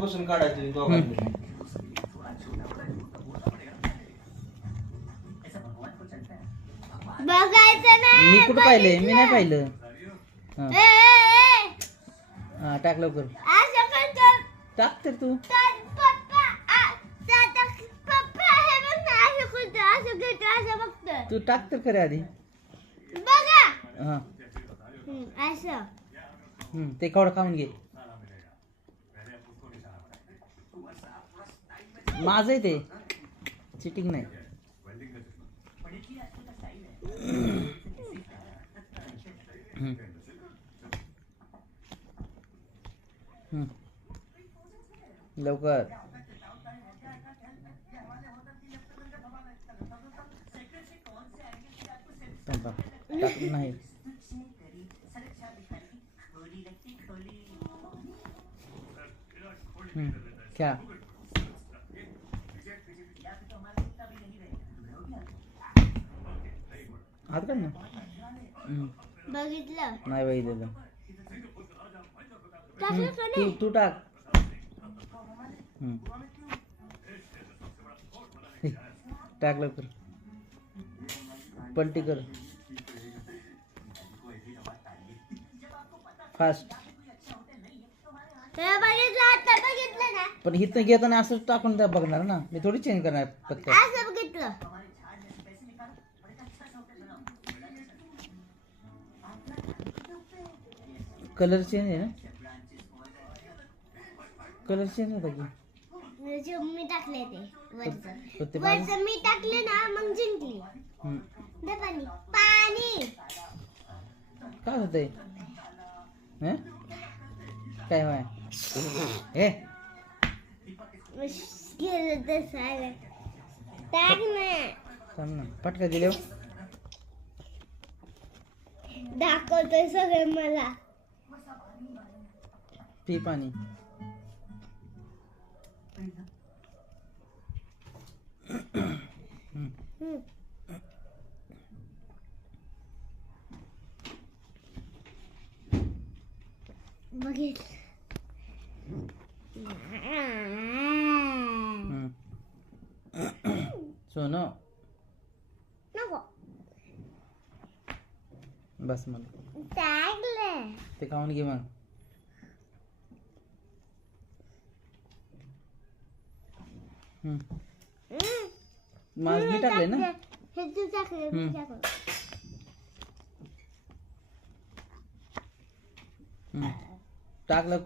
बसून काढायचं दोघांनी. बघायचं नाही मी कुठं पाहिलंय? मी नाही पाहिलं. हा. ए, ए, ए. हा टाक लवकर. असं करतो. टाक तर तू. तर पप्पा आ, दादा, पप्पा हे बघ ना असं करतो असं करतो असं बघतो. तू टाक तर खरे आधी. बघा. हा. हम्म, असं. हम्म, ते कवड खाऊन घे. माझं आहे ते चिटिंग नाही हम्म. हम्म. लवकर थांब, थांब. टाक नाही हम्म. क्या हात काढ ना. बघितलं. नाही का तू तू टाक. टाक लवकर. पलटी कर. फास्ट बघितलं बघितलं पण इथं घेताना असंच टाकून बघणार ना. मी थोडी चेंज करणार पत्ता. असं बघितलं. कलर चेंज आहे ना कलर चेंज होता की म्हणजे मी टाकले ते वरचं. ते वरचं मी टाकले ना मग जिंकली. हम्म. दे पाणी. पाणी. काय होतंय हं? काय होय हे. गेलं तर सारं टाक ना. थांब ना. पटका दिले. दाखवतोय सगळे मला. पी पाणी हम्म. बघितलं हम्म. सोनं नको बस मला टाकलं ते खाऊन घे मग हम्म. हम्म. माझ मी टाकलंय ना? हे तू टाकलं मी. टाकलं